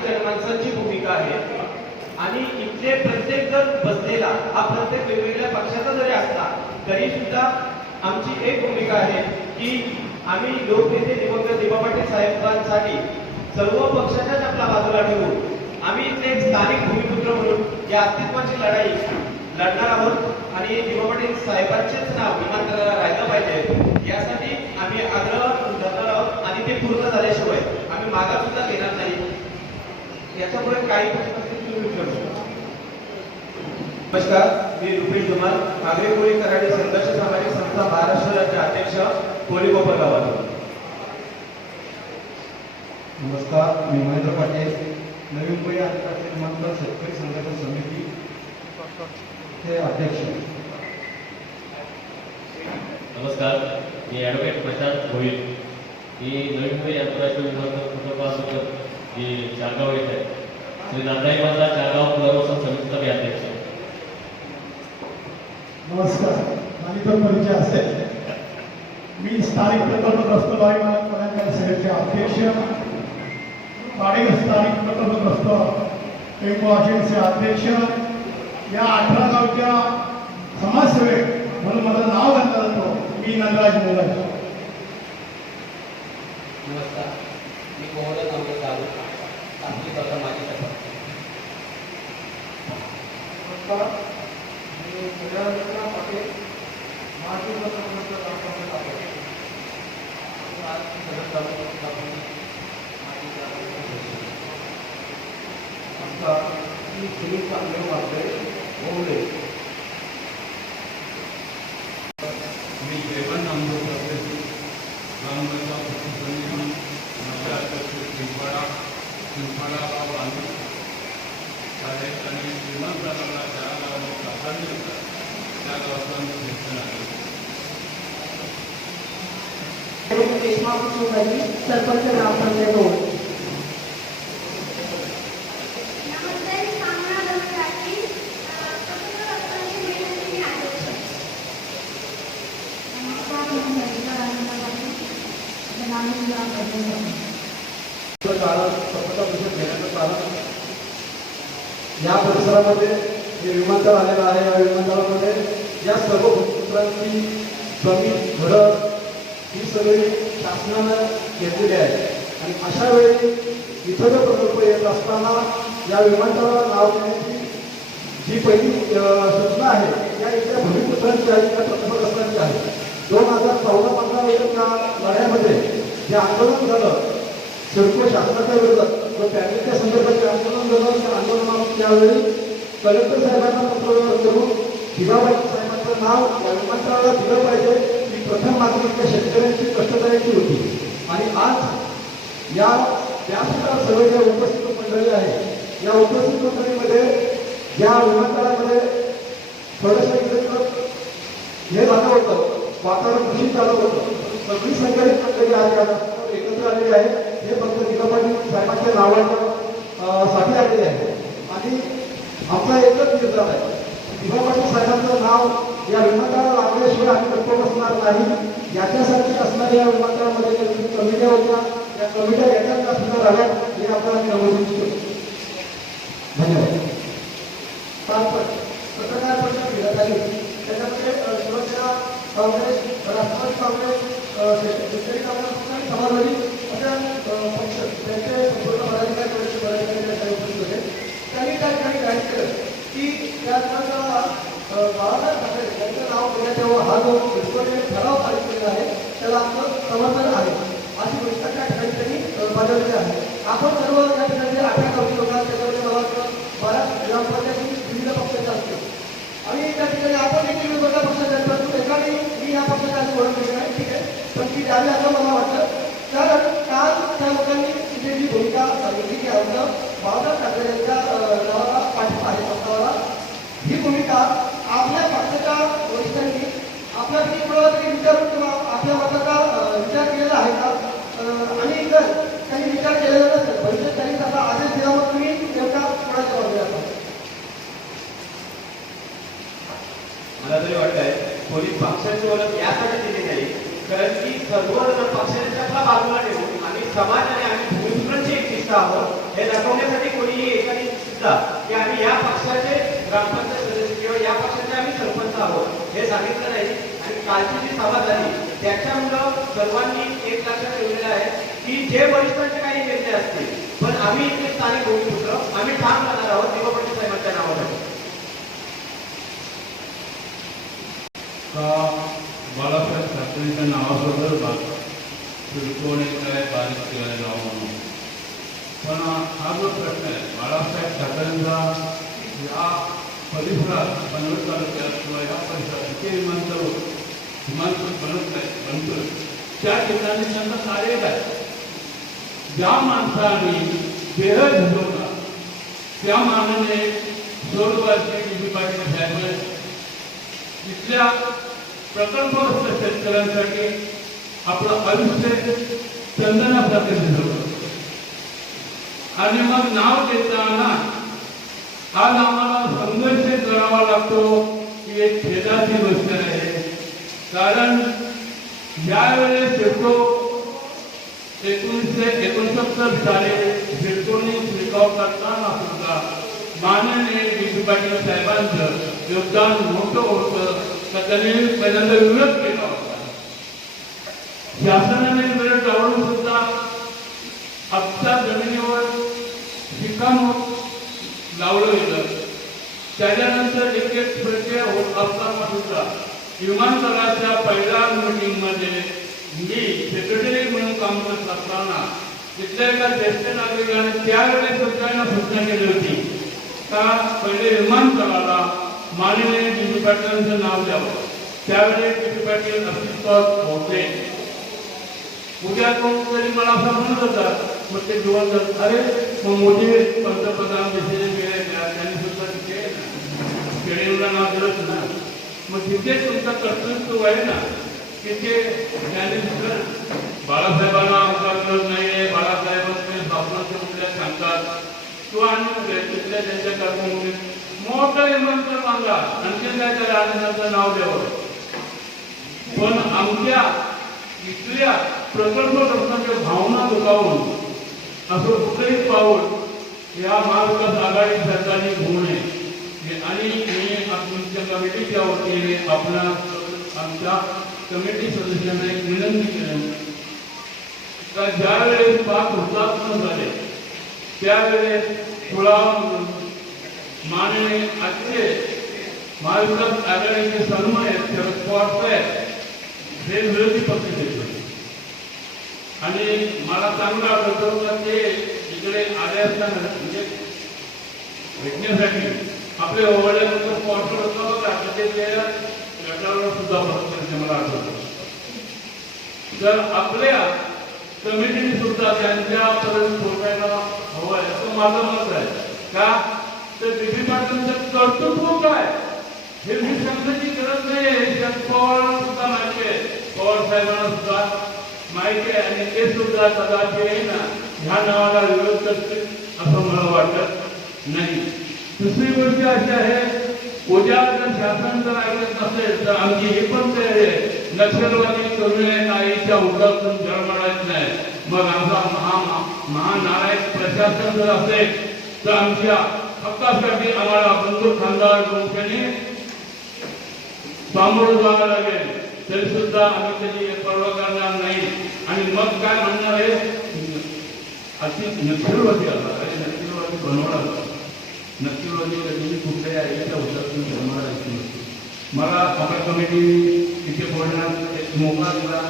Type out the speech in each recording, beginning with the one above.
स्थानिक जनमानसांची भूमिका आहे आणि इथले प्रत्येक जण बसलेला हा प्रत्येक वेगवेगळ्या पक्षाचा जरी असला तरी सुद्धा आमची एक भूमिका आहे की आम्ही लोकनेते दिवंगत दिबा पाटील साहेबांसाठी सर्व पक्षाच्याच आपल्या बाजूला ठेवून आम्ही इथले एक स्थानिक भूमिपुत्र म्हणून या अस्तित्वाची लढाई लढणार आहोत आणि दिबा पाटील साहेबांचेच नाव विमानतळाला राहिलं पाहिजे यासाठी आम्ही आग्रह धरणार आहोत आणि ते पूर्ण झाल्याशिवाय आम्ही माघार सुद्धा घेणार नाही। याच्यामुळे काही प्रश्न असतील तुम्ही विचारू शकता। नमस्कार, मी रुपेश धुमाल, आगरी कोळी कराडे संघर्ष सामाजिक संस्था महाराष्ट्र राज्य अध्यक्ष कोळी गावात। नमस्कार, मी महेंद्र पाटील, नवीन मुंबई आंतरराष्ट्रीय विमानतळ शेतकरी संघटन समिती चे अध्यक्ष। नमस्कार, मी ॲडव्होकेट प्रशांत भोईर, मी नवी मुंबई आंतरराष्ट्रीय विमानतळ कुटुंबासोबत जे चाळगाव येत आहे श्री नांदाई माता चाळगाव पुनर्वसन समितीचा मी अध्यक्ष। नमस्कार, माझी परिचय असेल, मी स्थानिक प्रकल्पग्रस्त वायुमानक कल्याण समितीचे अध्यक्ष, पाडेघर स्थानिक प्रकल्पग्रस्त एकोआशेचे अध्यक्ष, या 18 गावच्या समाजसेवक म्हणून माझं नाव घातलं जातो, मी नंदराज मोलाचे। नमस्कार, मी मोहन नामदेव जाधव, आपली स्वतः माझी सभा। नमस्कार, मी सुरेंद्र पाटील, महाराष्ट्र प्रकल्पग्रस्त रामकृष्ण पाटील। मी सुनील चांगले वाटले बोलले। मी जेवण नामदेव करते रामगंगा प्रतिबंधी माझ्या शिंपाडा गाव आम्ही शाळेत आणि विमानतळाला ज्या गावाला प्राधान्य होतं त्या गावाचा मी शिक्षण आहे। सरपंच गाव म्हणजे रोड। या परिसरामध्ये जे विमानतळ आलेलं आहे या विमानतळामध्ये या सर्व भूमिपुत्रांची जमीन घरं ही सगळी शासनानं घेतलेली आहे आणि अशा वेळी इथं जो प्रकल्प येत असताना या विमानतळाला नाव देण्याची जी पहिली सूचना आहे या इथल्या भूमिपुत्रांची आहे त्या प्रकल्पग्रस्तांची आहे। 2014-15 लढ्यामध्ये जे आंदोलन झालं सिडको शासनाच्या विरोधात व पॅनेलच्या संदर्भात आंदोलन झालं त्या आंदोलनात त्यावेळी कलेक्टर साहेबांना पत्र करून दिबा पाटील साहेबांचं नाव या विमानतळाला दिलं पाहिजे ही प्रथम मागणी त्या शेतकऱ्यांची कष्टकऱ्यांची होती आणि आज या त्यासुद्धा सर्व ज्या उपस्थित मंडळी आहे या उपस्थित मंडळीमध्ये ज्या विमानतळामध्ये थोडंसं हे झालं होतं वातावरण दूषित झालं होतं सगळी संघटित मंडळी आज एकत्र आलेली आहे हे फक्त दिबा पाटील साहेबांच्या नावाच्या साठी आलेले आहे आणि आमचा एकच निर्धार आहे दिबा पाटील साहेबांचं नाव या विमानतळाला लागल्याशिवाय आम्ही गप्प बसणार नाही। याच्यासाठी असणाऱ्या या विमानतळामध्ये कमिट्या होत्या त्या कमिट्या याच्यात असणार राहतात हे आपल्याला नमूद करतो। धन्यवाद। पत्रकार परिषद घेण्यात आली त्याच्यामध्ये शिवसेना काँग्रेस राष्ट्रवादी काँग्रेस शेतकरी काँग्रेस आणि समाजवादी अशा पक्ष त्यांचे संपूर्ण पदाधिकारी उपस्थित होते। त्यांनी त्या ठिकाणी जाहीर केलं की त्या बाळासाहेब ठाकरे यांचं नाव देण्यात यावं हा जो सिडकोने ठराव पारित केलेला आहे त्याला आमचं समर्थन आहे अशी घोषणा त्या ठिकाणी त्यांनी बजावली आहे। आपण सर्व या ठिकाणी 18 गावची लोक त्याच्यामध्ये मला वाटतं 12 ग्रामपंचायती विविध पक्षाच्या असतील आणि त्या ठिकाणी आपण देखील वेगवेगळ्या पक्षाच्या आहेत परंतु एकाने मी या पक्षाच्या असं ओळख केली आहे ठीक आहे पण ती द्यावी असं मला वाटतं। कारण काल त्या लोकांनी तिथे जी भूमिका सांगितली की आमचं बाळासाहेब ठाकरे यांच्या नावाला पाठिंबा आहे प्रस्तावाला ही भूमिका आपल्या पक्षाच्या वरिष्ठांनी आपल्यासाठी कुणाला तरी विचारून किंवा आपल्या मताचा विचार केलेला आहे का आणि जर त्यांनी विचार केलेला नसेल भविष्यात त्यांनी त्याचा आदेश दिला मग तुम्ही नेमका कोणाच्या बाजूला असाल? मला तरी वाटतंय पोलीस पक्षाची ओळख यासाठी दिली नाही कारण की सर्व पक्षाच्या बाजूला ठेवून आम्ही समाज आणि आम्ही भूमिपुत्रांची एकनिष्ठ आहोत हे दाखवण्यासाठी कोणीही एकाने सुद्धा की आम्ही या पक्षाचे ग्रामपंचायत सदस्य किंवा या पक्षाचे आम्ही सरपंच आहोत हे सांगितलं नाही. आणि कालची जी सभा झाली त्याच्यामुळं सर्वांनी एक लक्षात ठेवलेलं आहे की जे वरिष्ठांचे काही निर्णय असतील पण आम्ही इथे स्थानिक भूमिपुत्र आम्ही ठाम राहणार आहोत दिवा पाटील साहेबांच्या नावासाठी. बाळासाहेब ठाकरेंच्या नावासंदर्भात सिडकोने काय बारीक केलं नाव म्हणून, पण हा जो प्रश्न आहे बाळासाहेब ठाकरेंचा या परिसरात पनवेल तालुक्यात किंवा या परिसरात जे विमानतळ बनत नाही बनतं त्या ठिकाणी त्यांना कार्य आहे. ज्या माणसाने देह झिजवला त्या मानाने स्वर्गवासी विजय पाटील साहेब तिथल्या प्रकल्पग्रस्त शेतकऱ्यांसाठी आपलं आयुष्य चंदनासारखे झिजवलं. आणि मग नाव देताना आज आम्हाला संघर्ष करावा लागतो ही एक खेदाची गोष्ट आहे. कारण ज्यावेळेस सिडको 1969 साली सिडकोने शिरकाव करताना सुद्धा माननीय विजय पाटील साहेबांचं योगदान मोठं होतं तर त्यांनी पहिल्यांदा विरोध केला होता. शासनाने विरोध लावून सुद्धा आमच्या जमिनीवर शिक्कामोर्तब लावलं गेलं. त्याच्यानंतर एक प्रक्रिया होत असताना सुद्धा विमानतळाच्या पहिल्या मीटिंगमध्ये मी सेक्रेटरी म्हणून काम करत असताना तिथल्या एका ज्येष्ठ नागरिकाने त्यावेळेस सरकारला सूचना केली होती का पहिले विमानतळाला माननीय विजय पाटलांचं नाव द्यावं. त्यावेळी विजय पाटील अस्तित्वात होते. उद्या कोणतरी मला असं म्हणत होता मग ते जीवन अरे मग मोदी पंतप्रधान देशाचे गेले त्यांनी सुद्धा तिथे खेळीला नाव दिलंच ना. मग तिथे तुमचं कर्तृत्व आहे ना की ते त्यांनी बाळासाहेबांना आमचा विरोध नाही आहे, बाळासाहेबांचे स्वप्नाचे मुले सांगतात किंवा आणि तिथल्या त्यांच्या कर्ममुळे मोठं विमानतळ बांधा आणखी काय त्याला आनंदाचं नाव द्यावं. पण आमच्या इथल्या प्रकल्पग्रस्तांच्या भावना दुखावून असं कुठेही पाऊल या महाविकास आघाडी सरकारने घेऊ नये. आणि मी तुमच्या कमिटीच्या वतीने आपल्या आमच्या कमिटी सदस्यांना एक विनंती केली का ज्यावेळेस 5 हुतात्मा झाले त्यावेळेस थोडा माननीय आजचे महाविकास आघाडीचे सन्मान शरद पवार साहेब हे विरोधी पक्ष देतो. आणि मला चांगलं आठवतं का ते इकडे आले असताना म्हणजे भेटण्यासाठी आपले ओवळल्यानंतर क्वार्टर होतं बघा ते गटावर सुद्धा बघतो मला आठवतं. तर आपल्या कमिटीने सुद्धा त्यांच्यापर्यंत पोहोचायला हवं आहे असं माझं मत आहे. का तर विजय पाटलांचं कर्तृत्व काय हे मी सांगण्याची गरज नाही. शरद पवार सुद्धा माहिती आहे, पवार साहेबांना सुद्धा माहिती आहे आणि ते सुद्धा कदाचित ना ह्या नावाला विरोध करतील असं मला वाटत नाही. दुसरी गोष्ट अशी आहे उद्या जर शासन जर ऐकत नसेल तर आमची ही पण तयारी आहे नक्षलवादी करूनये नाहीच्या उठातून जळमळायच नाही. मग आमचा महानारायण प्रशासन जर असेल तर आमच्या हक्कासाठी आम्हाला बंदूक खांदावर गोंशाने सामोरं जावं लागेल तरी सुद्धा आम्ही त्याची पर्वा करणार नाही. आणि मग काय म्हणणार आहे अति नक्षलवादी आला आणि नक्षलवादी बनवणार नक्षलवादी कधी कुठल्याही आईच्या उठातून जन्माला मला आपल्या कमिटी इथे बोलण्यात एक मोका दिला.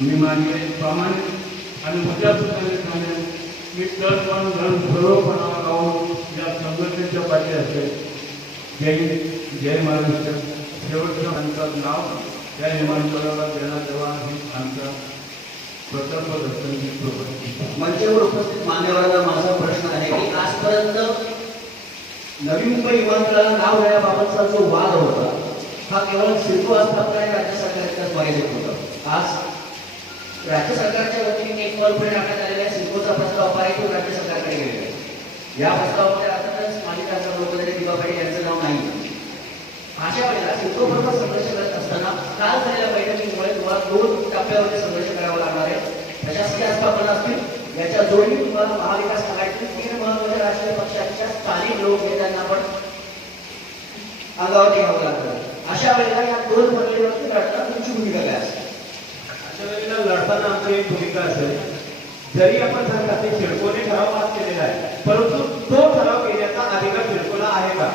मी माझे प्रामाणिक आणि उद्या सुद्धा सांगेन मी तर पण धन सर्वपणावर लावून या संघटनेच्या पाठी असेल. जय महाराष्ट्र. शेवटचं आमचं नाव या विमानतळाला देण्यात यावा ही आमचा प्रकल्प. मंचावर उपस्थित मान्यवरांना माझा प्रश्न आहे की आजपर्यंत नवी मुंबई विमानतळाला नाव देण्याबाबतचा जो वाद होता हा केवळ सिडको आस्थापना आणि राज्य सरकारच्याच मर्यादित होता. आज राज्य सरकारच्या वतीने एक कॉल टाकण्यात आलेल्या सिडकोचा प्रस्ताव पारित राज्य सरकारकडे गेलेला आहे. या प्रस्तावामध्ये अर्थातच माजी खासदार लोकनेते दिवा पाटील यांचं नाव नाही. अशा वेळेला सिडको बरोबर संघर्ष करत असताना काल झालेल्या बैठकीमुळे तुम्हाला 2 टप्प्यावरती संघर्ष करावा लागणार आहे. प्रशासकीय आस्थापना असतील याच्या जोडणी तुम्हाला महाविकास आघाडीतील 3 महत्वाच्या राष्ट्रीय पक्षाच्या स्थानिक लोक नेत्यांना पण अंगावर घ्यावं लागतं. अशा वेळेला या 2 मंडळीवरती लढताना तुमची भूमिका काय असते? अशा वेळेला लढताना आमची एक भूमिका असेल, जरी आपण सांगता ते सिडकोने ठराव पास केलेला आहे, परंतु तो ठराव घेण्याचा अधिकार सिडकोला आहे का?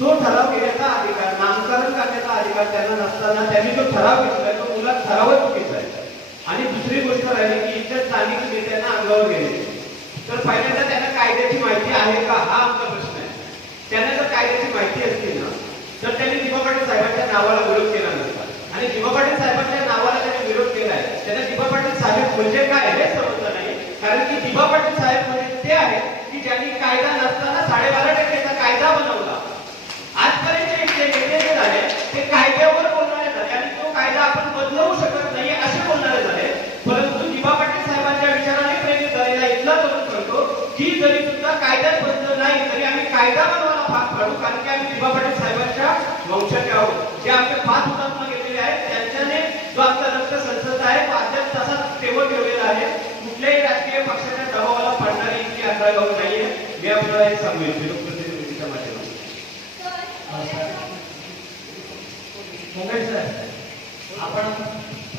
तो ठराव घेण्याचा अधिकार, नामकरण करण्याचा अधिकार त्यांना नसताना त्यांनी जो ठराव घेतलाय तो मुलात ठरावच चुकीचा आहे. आणि दुसरी गोष्ट राहिली की इथल्या स्थानिक नेत्यांना अंगावर घेणे. तर पहिल्यांदा त्यांना कायद्याची माहिती आहे का हा आमचा प्रश्न आहे. त्यांना जर कायद्याची माहिती असते ना तर त्यांनी दिबा पाटील साहेबांच्या नावाला विरोध केला नसता. आणि दिबा पाटील साहेबांच्या नावाला त्यांनी विरोध केलाय, त्यांना दिबा पाटील साहेब म्हणजे काय हे समजलं नाही. कारण की दिबा पाटील साहेब म्हणजे ते आहेत की ज्यांनी कायदा नसताना 12.5% कायदा बनवला. आजपर्यंत इथले नेते जे झाले ते कायद्यावर बोलणारे झाले आणि तो कायदा आपण बदलवू शकत नाही असे बोलणारे झाले. परंतु दिबा पाटील साहेबांच्या विचाराने प्रेरित झालेला इथला तरुण सांगतो की जरी सुद्धा कायद्यात बदल नाही तरी आम्ही कायदा बनवायला भाग पाडू, कारण की आम्ही दिबा पाटील साहेबांच्या वंशाचे आहोत. जे आमचे 5 हुतात्मा घेतलेले आहेत त्यांच्याने जो आमचा रक्त संसद आहे तो अद्याप तसाच ठेवत ठेवलेला आहे. कुठल्याही राजकीय पक्षाच्या दबावाला पडणारी इतकी आग्रह नाहीये. मी आपल्याला हे सांगू इच्छितो प्रतिनिधीच्या माध्यमातून. मुंबई सर, आपण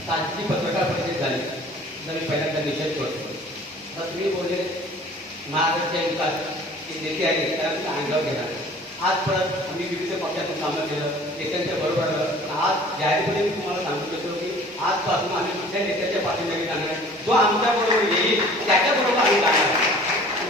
कालची पत्रकार परिषद झाली तर मी पहिल्यांदा निषेध करतो. तर तुम्ही बोलले महाराष्ट्राच्या विकास नेते आहेत त्याला तुम्ही अंगावर घेणार. आज परत आम्ही विविध पक्षातून कामं केलं, नेत्यांच्या बरोबर आलं. आज जाहीरपणे मी तुम्हाला सांगू शकतो की आजपासून आम्ही कुठल्या नेत्याच्या पाठीमागे जाणार, जो आमच्याबरोबर येईल त्याच्याबरोबर आम्ही जाणार.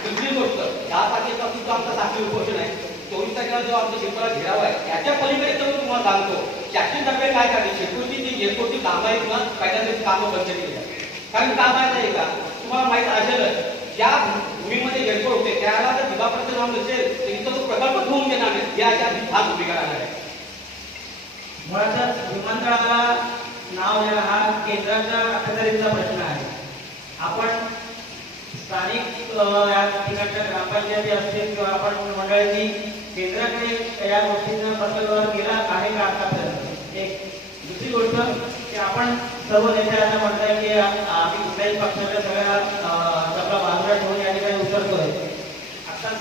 दुसरी गोष्ट, 10 तारखेपासून जो आमचा साखळी उपोषण आहे, 24 तारखेला जो आमचा शिल्पाला घेराव आहे त्याच्या पलीकडे तर तुम्हाला सांगतो त्याची डबे काय झाली. शेतकरी जी एकोटी कामं आहेत ना पहिल्यांदा कामं बंद केली आहे. कारण का माहित आहे का, तुम्हाला माहित असेलच ज्या भूमीमध्ये एअरपोर्ट होते त्याला जर दिबापर्यंत नाव नसेल तर इथं तो प्रकल्प होऊन देणार नाही. याच्या हा भूमिका राहणार आहे. मुळातच विमानतळाला नाव देणं हा केंद्राच्या अखत्यारीचा प्रश्न आहे. आपण स्थानिक या ठिकाणच्या ग्रामपंचायती असतील किंवा आपण मंडळांनी केंद्राकडे या गोष्टींना पत्रव्यवहार केला आहे का आतापर्यंत? एक दुसरी गोष्ट की आपण सर्व नेते असं म्हणताय की आम्ही कुठल्याही पक्षाच्या सगळ्या आपला बाजूला ठेवून या ठिकाणी उतरतोय. आताच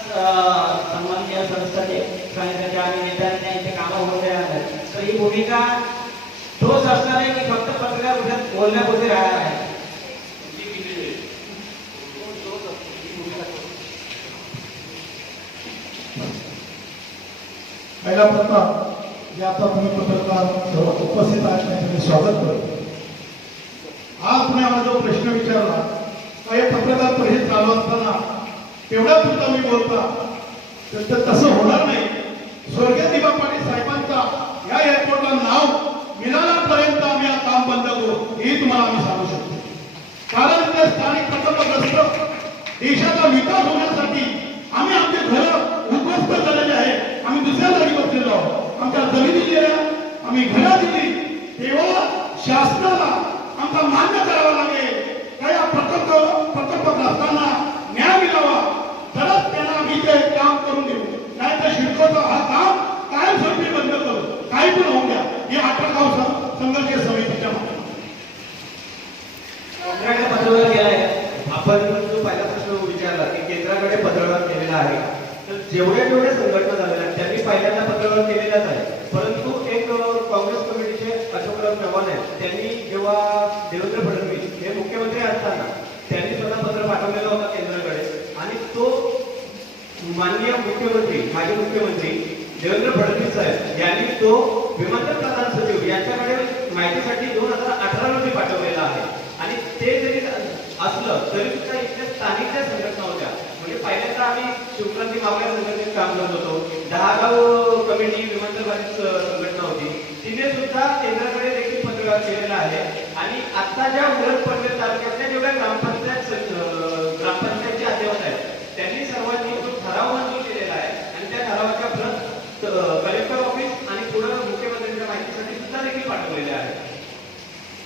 सन्माननीय सदस्याने सांगितलं की आम्ही नेत्यांना इथे कामं होऊन देणार नाही. तर ही भूमिका ठोस असणार आहे की फक्त पत्रकार परिषद बोलण्यापुरती राहणार आहे? पहिला प्रथम जे आता तुम्ही पत्रकार सर्व उपस्थित आहेत त्यांचे स्वागत करतो. आज तुम्ही आम्हाला जो प्रश्न विचारला का हे पत्रकार परिषद चालू असताना तेवढ्या पुरता मी बोलता तर तसं होणार नाही. स्वर्गीय दिबा पाटील साहेबांचा या एअरपोर्टला नाव मिळाल्यापर्यंत आम्ही हा काम बंद करू हे तुम्हाला आम्ही सांगू शकतो. कारण ते स्थानिक प्रकल्पग्रस्त देशाचा विकास होण्यासाठी आम्ही आमचे घरं उद्ध्वस्त झालेले आहे. आम्ही दुसऱ्या जागी बसलेलो आहोत. आमच्या जमिनी दिल्या, आम्ही घरं दिली, तेव्हा शासनाला आमचा मान्य करावा लागेल का या प्रकल्पग्रस्तांना न्याय मिळावा, तरच त्यांना आम्ही ते काम करून देऊ. नाही तर शिडकोचा हा काम कायमस्वरूपी बंद करू. काही पण होऊ द्या. हे 18 गाव संघर्ष समितीच्या माध्यमातून पत्रव्यवहार केलाय. आपण जो पहिला प्रश्न विचारला की केंद्राकडे पत्रव्यवहार केलेला आहे, तर जेवढ्या संघटना झालेल्या आहेत त्यांनी पहिल्यांदा पत्रव्यवहार केलेलाच आहे. परंतु एक काँग्रेस कमिटीचे अशोकराव चव्हाण आहेत, त्यांनी जेव्हा देवेंद्र फडणवीस हे मुख्यमंत्री असताना त्यांनी स्वतः पत्र पाठवलेलं होतं केंद्राकडे आणि तो माननीय मुख्यमंत्री माजी मुख्यमंत्री देवेंद्र फडणवीस साहेब यांनी तो विमानतळ प्रधान सचिव यांच्याकडे माहितीसाठी 2018 रोजी पाठवलेला आहे. आणि ते जरी असलं तरी सुद्धा इथल्या स्थानिक ज्या संघटना होत्या, म्हणजे पहिल्यांदा आम्ही शिवक्रांती मावळ्या संघटनेत काम करत होतो. 10 गाव कमिटी विमानतळवाली संघटना होती, तिने सुद्धा केंद्राकडे देखील पत्रव्यवहार केलेला आहे. आणि आता ज्या उरण पनवेल तालुक्यातल्या जेवढ्या ग्रामपंचायतचे अध्यक्ष आहेत त्यांनी सर्वांनी जो ठराव मंजूर केलेला आहे आणि त्या ठरावाच्या प्रत कलेक्टर ऑफिस आणि पुढे मुख्यमंत्र्यांच्या माहितीसाठी सुद्धा देखील पाठवलेल्या आहेत.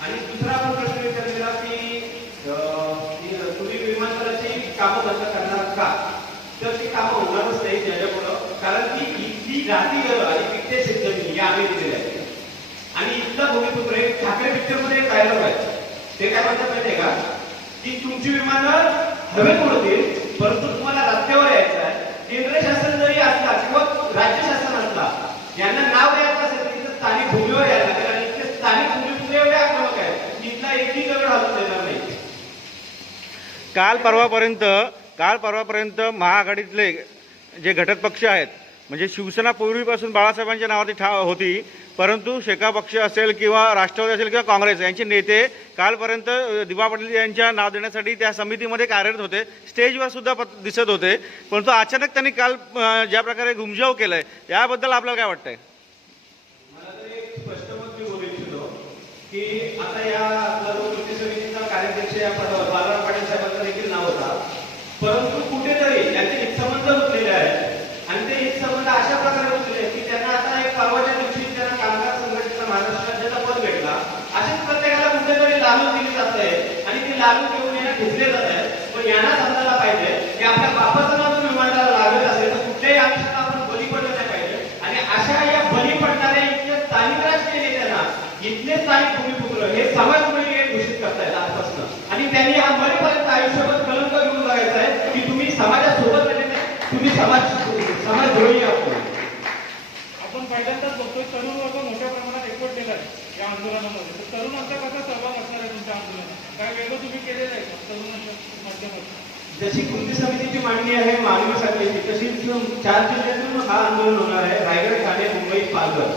आणि दुसरा आपण प्रश्न विचारलेला की तुम्ही विमानतळाची कामं बंद करणार का, तर ती कामं होणारच नाही त्याच्यापुढं. कारण की इथली जाती घर आणि पिक्चर शेतजमीन या आम्ही दिलेल्या आहेत. आणि इथला भूमिपुत्र एक ठाकरे पिक्चर मध्ये एक डायलॉग आहे, ते काय म्हणतात माहितीये का की तुमची विमानं हवेत उडतील, परंतु तुम्हाला रस्त्यावर यायचं आहे. केंद्र शासन जरी असला किंवा राज्य शासन असला, यांना नाव द्यायचं असेल तर तिथं स्थानिक भूमीवर यायला लागेल. आणि इथे स्थानिक भूमी एवढे आक्रमक आहे की इथला एकही दगड हलून देणार नाही. काल परवापर्यंत महाआघाडीतले जे घटक पक्ष आहेत, म्हणजे शिवसेना पूर्वीपासून बाळासाहेबांच्या नावाची होती, परंतु शेका पक्ष असेल किंवा राष्ट्रवादी असेल किंवा काँग्रेस यांचे नेते कालपर्यंत दिबा पाटील यांच्या नाव देण्यासाठी त्या समितीमध्ये कार्यरत होते, स्टेजवर सुद्धा दिसत होते. परंतु अचानक त्यांनी काल ज्या प्रकारे घुमजाव केलाय, याबद्दल आपल्याला काय वाटतंय? मला तर एक स्पष्ट मत मी बोलू इच्छितो की आता या आपला जो कृती समितीचा कार्याध्यक्ष या पदावर बाळाराम पाटील साहेबांचं देखील नाव होता, परंतु कुठेतरी यांचे हितसंबंध उठलेले आहेत. आणि ते हितसंबंध अशा प्रकारे उठले की त्यांना आता एक परवाच्या दिवशी त्यांना कामगार संघटनेचा महाराष्ट्र राज्याचा पद भेटला. असेच प्रत्येकाला कुठेतरी लालून दिली जात आहे आणि ती लालून घेऊन यांना घेतले जात आहे. पण यांना समजायला पाहिजे की आपल्या बापाचं नाव जर विमानाला लागत असेल तर कुठल्याही आयुष्यात आपण बळी पडलं नाही पाहिजे. आणि अशा या बळी पडणाऱ्या इथल्या स्थानिक राजकीय नेत्यांना इथले स्थानिक भूमिपुत्र हे समाजबळी घोषित करतायत आजपासून. आणि त्यांनी हा मरेपर्यंत आयुष्यभर कलंक घेऊन बघायचा आहे की तुम्ही समाजासोबत नाही, तुम्ही समाजद्रोही आहात. आपण पहिल्यांदाच बघतोय तरुण वर्ग मोठ्या प्रमाणात एकवटलेला आहे या आंदोलनामध्ये. तर तरुणांचा कसा सहभाग असणार आहे तुमच्या आंदोलनात? काय वेगळं तुम्ही केलेलं आहे का तरुणांच्या माध्यमातून? जशी कृती समितीची मागणी आहे मानवी साखळीची, तशीच 4 जिल्ह्यातून हा आंदोलन होणार आहे. रायगड, ठाणे, मुंबई, पालघर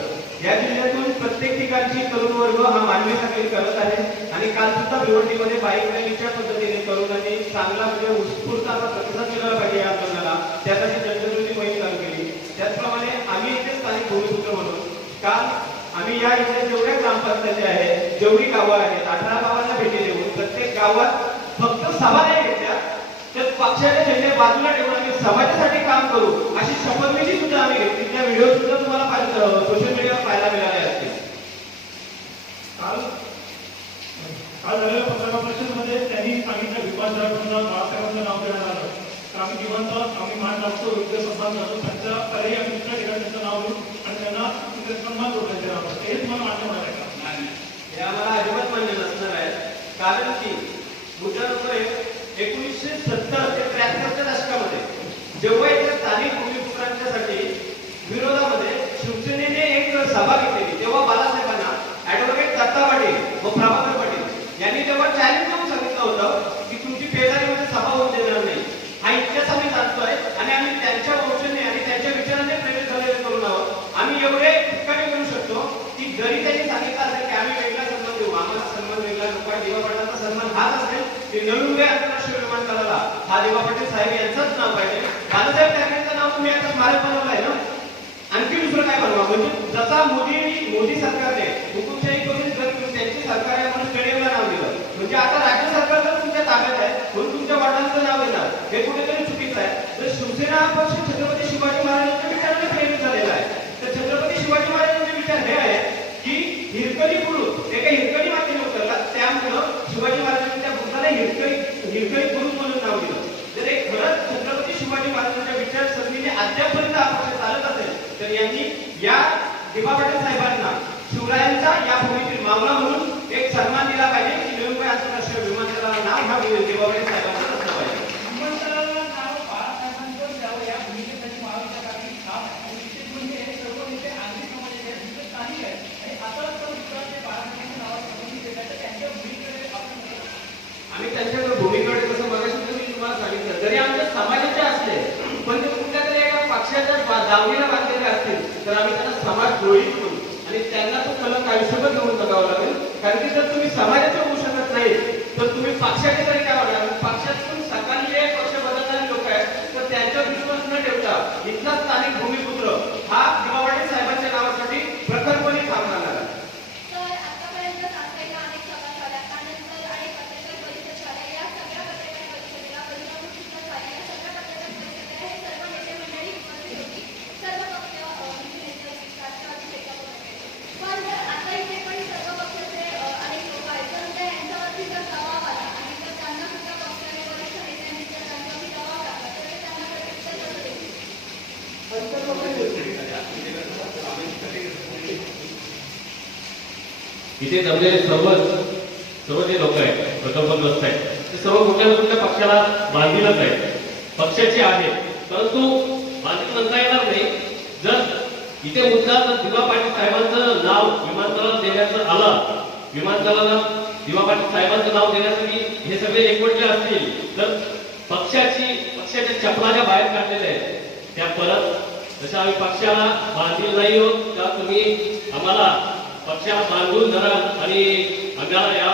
या जिल्ह्यातून प्रत्येक ठिकाणची तरुण वर्ग हा मानवी साखळी करत आहे. आणि काल सुद्धा भिवंडीमध्ये बाईक रॅलीच्या पद्धतीने तरुणांनी चांगला म्हणजे उत्स्फूर्त प्रतिसाद दिला पाहिजे या आंदोलनाला, त्यासाठी जनजागृती मोहीम चालू केली. त्याचप्रमाणे आम्ही इथे स्थानिक भूमिपुत्र म्हणून काल आम्ही या इथे जेवढ्या ग्रामपंचायती आहेत, जेवढी गावं आहेत, 18 गावांना भेटी देऊन प्रत्येक गावात फक्त सभा नाही घेतल्या तर पक्षाचे झेंडे बाजूला ठेवून आम्ही समाजासाठी काम करू अशी शपथविधी सुद्धा आम्ही घेतली. त्या व्हिडिओ सुद्धा तुम्हाला सोशल मीडियावर पाहायला मिळाले असतील. काल झालेल्या पत्रकार परिषदेमध्ये त्यांनी सांगितलं विकासरावांना बाळासाहेबांचं नाव देण्यात आलं तर आम्ही जिवंत आम्ही मान टाकतो, योग्य सन्मान करतो, त्यांच्या पर्यायी आम्ही दुसऱ्या ठिकाणी त्यांचं नाव घेऊन आणि त्यांना तिथे सन्मान करू त्यांच्या नावावर. हेच मला मान्य होणार आहे का? हे आम्हाला अजिबात मान्य नसणार आहे. कारण की मुद्दा नंबर 1970 ते 73च्या दशकामध्ये जेव्हा इथे स्थानिक भूमिपुत्रांच्यासाठी विरोधामध्ये शिवसेनेने एक सभा घेतली, तेव्हा बाळासाहेबांना ऍडव्होकेट दत्ता पाटील व प्रभाकर पाटील यांनी तेव्हा चॅलेंज करून सांगितलं होतं की तुमची पेदारीमध्ये सभा होऊन देणार नाही. हा इतिहास आम्ही जाणतोय आणि आम्ही त्यांच्या वंशने आणि त्यांच्या विचाराने प्रेरित झालेले करून आहोत. आम्ही एवढे ठिकाणी करू शकतो की जरी त्यांनी सांगितलं असेल की आम्ही वेगळा सन्मान देऊ, आम्हाला सन्मान वेगळा नको आहे, दिवा पाटलांचा सन्मान हाच असेल की नवी मुंबई आंतरराष्ट्रीय विमानतळाला हा दिवा पाटील साहेब यांचंच नाव पाहिजे. बाळासाहेब ठाकरेंचं नाव तुम्ही आता स्मारक बनवलं आहे ना, आणखी दुसरं काय बनवा? म्हणजे जसा मोदी सरकारने हुकुमशाही करून त्यांची सरकार आहे म्हणून स्टेडियमला नाव दिलं, म्हणजे आता राज्य सरकार जर तुमच्या ताब्यात आहे म्हणून तुमच्या वडिलांचं नाव येणार, हे कुठेतरी चुकीचं आहे. तर शिवसेना हा पक्ष छत्रपती शिवाजी महाराजांच्या विचाराने प्रेरित झालेला आहे. तर छत्रपती शिवाजी महाराजांचे विचार हे आहे की हिरकणी बुरुज एका हिरकणी मातीने उतरला, त्यामुळं शिवाजी महाराजांनी त्या बुरुजाला हिरकणी बुरुज म्हणून नाव दिलं. जर एक खरंच छत्रपती शिवाजी महाराजांच्या विचारसरणीने अद्यापर्यंत हा पक्ष चालत असेल तर यांनी या दिबा पाटील साहेबांना शिवरायांचा या भूमीतील मावळा म्हणून एक सन्मान दिला पाहिजे की नवी मुंबई आंतरराष्ट्रीय विमानतळाला नाव हा दिबा पाटील साहेबांना असलं पाहिजे. विमानतळाला नाव बाळासाहेबांचं द्यावं या भूमिकेसाठी महाराष्ट्रासाठी काम आहे. निश्चित म्हणजे सर्व नेते आंध्री समाजाचे आहेत, तिथे स्थानिक आहेत आणि आता पण विकासचे बाळासाहेबांच्या नावात संबंधित येतात तर त्यांच्या भूमिकेकडे आपण आम्ही त्यांच्याकडे भूमिकेकडे कसं बघायचं मी तुम्हाला सांगितलं, जरी आमच्या समाजाचे असले पण ते कुठल्या तरी एका पक्षाच्या दावणीला बांधलेले असतील तर आम्ही त्यांना समाजद्रोही करू आणि त्यांना तो कलंक आयुष्यभर घेऊन बघावं लागेल. कारण की जर तुम्ही समाजाचे होऊ शकत नाही तर तुम्ही पक्षाचे तरी काय होणार? पक्षातून सकाळी जे पक्ष बदलणारे लोक आहेत तर त्यांचा विश्वास न ठेवता इथला स्थानिक भूमिपुत्र हा दिबा पाटील साहेबांच्या नावासाठी प्रखरपणे काम करणार आहे. तर आतापर्यंत तासगावला अनेक सभा झाल्या, त्यानंतर अनेक पत्रकार परिषद झाल्या. या सगळ्या पत्रकार परिषदेला परिणाम सुद्धा झाले. या सगळ्या पत्रकार परिषदेला हे सर्व नेते मंडळी उपस्थित होती, सर्व पक्ष नेते राष्ट्रवादी शेका होते. पण आता इथे पण सर्व पक्षाचे अनेक लोक आहेत, तर यांच्यावरती जर दबाव आला आणि जर त्यांना सुद्धा पक्षाने वरिष्ठ नेत्यांनी जर त्यांच्यावरती दबाव टाकला तर ते त्यांना प्रतिसाद कसं देतील? इथे जमलेले सर्व जे लोक आहेत, प्रकल्पग्रस्त आहेत, ते सर्व कुठल्या ना कुठल्या पक्षाला बांधीलच आहे, पक्षाचे आहे, परंतु बांधील म्हणता येणार नाही. जर इथे मुद्दा जर दिवा पाटील साहेबांचं नाव विमानतळात देण्याचं आलं, विमानतळाला दिवा पाटील साहेबांचं नाव देण्यासाठी हे सगळे एकवटले असतील, तर पक्षाच्या चपलाच्या बाहेर काढलेल्या आहेत. त्या परत जसं आम्ही पक्षाला बांधील नाही होत का तुम्ही आम्हाला पक्षाला बांधून धराल आणि आम्हाला या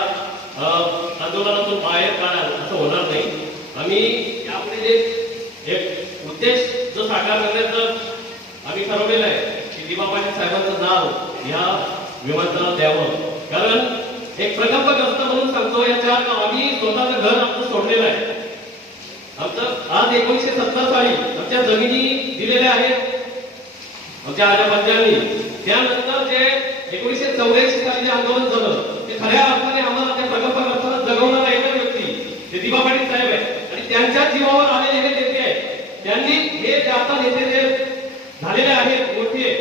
आंदोलनातून बाहेर काढाल असं होणार नाही. आम्ही यापुढे जे एक उद्देश जो साकार करण्याचं आम्ही ठरवलेलं आहे की दिवा पाटील साहेबांचं नाव ह्या विमानतळात द्यावं. कारण एक प्रकल्पग्रस्त म्हणून सांगतो, याच्या आम्ही स्वतःचं घर आमचं सोडलेलं आहे. आमचं आज 1970 साली आमच्या जमिनी दिलेल्या आहेत आमच्या आजोबांनी. त्यानंतर जे 1984 साली जे आंदोलन झालं ते खऱ्या अर्थाने आम्हाला त्या प्रकल्पग्रस्तांना जगवणारा एकच व्यक्ती ते दिवा पाटील साहेब आहे आणि त्यांच्या जीवावर आलेले हे नेते आहेत. त्यांनी हे जे आता नेते जे झालेले आहेत मोठे